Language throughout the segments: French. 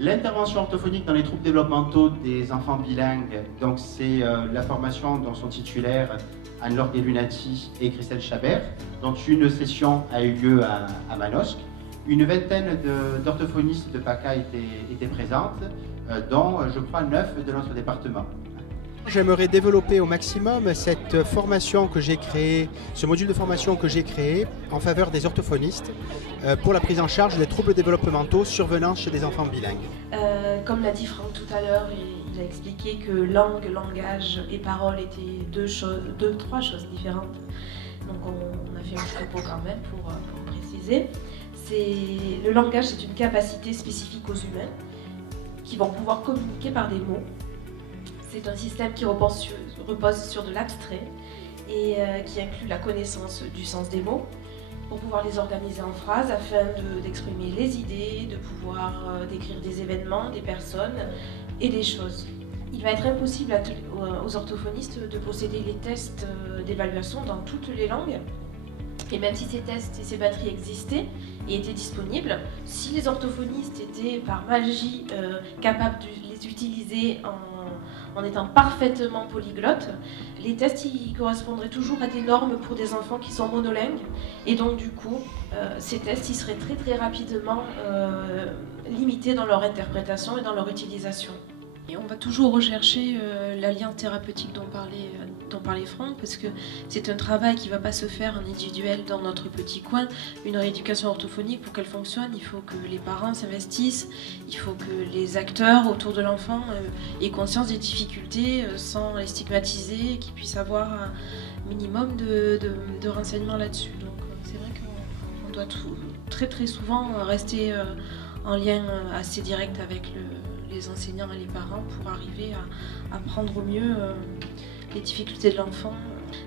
L'intervention orthophonique dans les troubles développementaux des enfants bilingues, donc c'est la formation dont sont titulaires Anne-Laure Delunati et Christelle Chabert, dont une session a eu lieu à Manosque. Une vingtaine d'orthophonistes de PACA étaient présentes, dont je crois 9 de notre département. J'aimerais développer au maximum cette formation que j'ai créée, ce module de formation que j'ai créé en faveur des orthophonistes pour la prise en charge des troubles développementaux survenant chez des enfants bilingues. Comme l'a dit Franck tout à l'heure, il a expliqué que langue, langage et parole étaient trois choses différentes. Donc on a fait un propos quand même pour préciser. Le langage, c'est une capacité spécifique aux humains qui vont pouvoir communiquer par des mots. C'est un système qui repose sur de l'abstrait et qui inclut la connaissance du sens des mots pour pouvoir les organiser en phrases afin d'exprimer les idées, de pouvoir décrire des événements, des personnes et des choses. Il va être impossible aux orthophonistes de posséder les tests d'évaluation dans toutes les langues. Et même si ces tests et ces batteries existaient et étaient disponibles, si les orthophonistes étaient par magie capables de les utiliser en étant parfaitement polyglottes, les tests ils correspondraient toujours à des normes pour des enfants qui sont monolingues. Et donc du coup, ces tests ils seraient très rapidement limités dans leur interprétation et dans leur utilisation. Et on va toujours rechercher l'alliance thérapeutique dont parlait Franck, parce que c'est un travail qui ne va pas se faire en individuel dans notre petit coin. Une rééducation orthophonique, pour qu'elle fonctionne, il faut que les parents s'investissent, il faut que les acteurs autour de l'enfant aient conscience des difficultés sans les stigmatiser, qu'ils puissent avoir un minimum de renseignements là-dessus. Donc c'est vrai qu'on doit très souvent rester en lien assez direct avec les enseignants et les parents pour arriver à prendre au mieux les difficultés de l'enfant.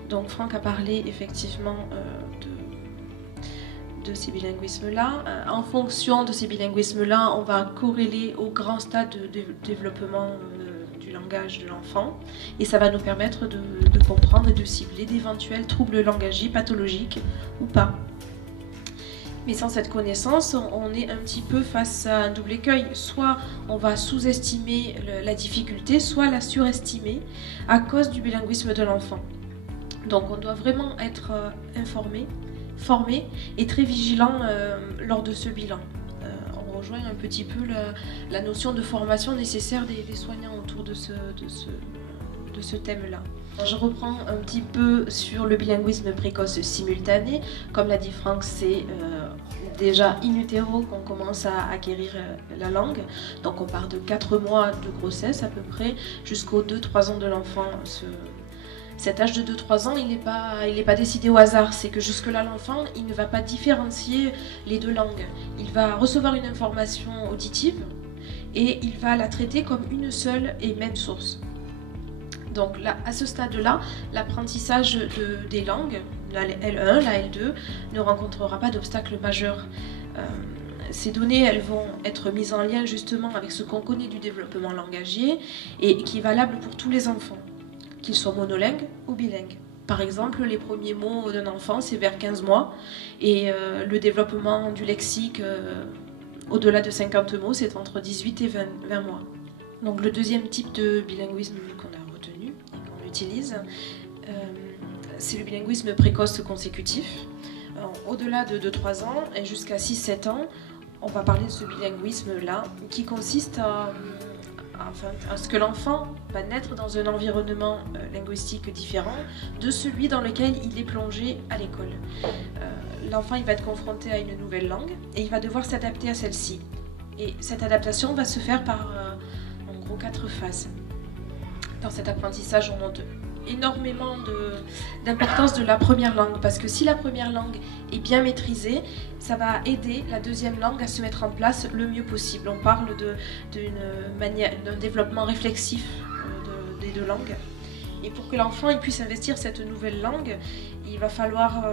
Donc Franck a parlé effectivement de ces bilinguismes-là. En fonction de ces bilinguismes-là, on va corréler au grand stade de développement du langage de l'enfant et ça va nous permettre de comprendre et de cibler d'éventuels troubles langagiers pathologiques ou pas. Mais sans cette connaissance, on est un petit peu face à un double écueil. Soit on va sous-estimer la difficulté, soit la surestimer à cause du bilinguisme de l'enfant. Donc on doit vraiment être informé, formé et très vigilant lors de ce bilan. On rejoint un petit peu la notion de formation nécessaire des soignants autour de ce thème-là. Je reprends un petit peu sur le bilinguisme précoce simultané. Comme l'a dit Franck, c'est déjà in utero qu'on commence à acquérir la langue. Donc on part de 4 mois de grossesse à peu près jusqu'aux 2-3 ans de l'enfant. Cet âge de 2-3 ans, il n'est pas décidé au hasard. C'est que jusque-là, l'enfant, il ne va pas différencier les deux langues. Il va recevoir une information auditive et il va la traiter comme une seule et même source. Donc là, à ce stade-là, l'apprentissage des langues, la L1, la L2, ne rencontrera pas d'obstacle majeur. Ces données, elles vont être mises en lien justement avec ce qu'on connaît du développement langagier et qui est valable pour tous les enfants, qu'ils soient monolingues ou bilingues. Par exemple, les premiers mots d'un enfant, c'est vers 15 mois et le développement du lexique au-delà de 50 mots, c'est entre 18 et 20 mois. Donc le deuxième type de bilinguisme qu'on a utilise, c'est le bilinguisme précoce consécutif. Au-delà de 2-3 ans et jusqu'à 6-7 ans, on va parler de ce bilinguisme-là qui consiste à ce que l'enfant va naître dans un environnement linguistique différent de celui dans lequel il est plongé à l'école. L'enfant il va être confronté à une nouvelle langue et il va devoir s'adapter à celle-ci. Et cette adaptation va se faire par en gros 4 phases. Dans cet apprentissage, on note énormément d'importance de la première langue parce que si la première langue est bien maîtrisée, ça va aider la deuxième langue à se mettre en place le mieux possible. On parle d'un développement réflexif des deux langues. Et pour que l'enfant puisse investir cette nouvelle langue, il va falloir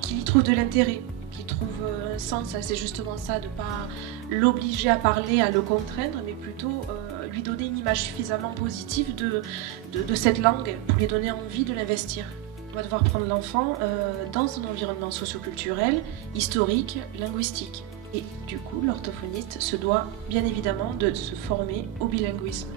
qu'il y trouve de l'intérêt, qu'il trouve un sens. C'est justement ça, de ne pas l'obliger à parler, à le contraindre, mais plutôt lui donner une image suffisamment positive de cette langue pour lui donner envie de l'investir. On va devoir prendre l'enfant dans un environnement socio-culturel, historique, linguistique. Et du coup, l'orthophoniste se doit bien évidemment de se former au bilinguisme.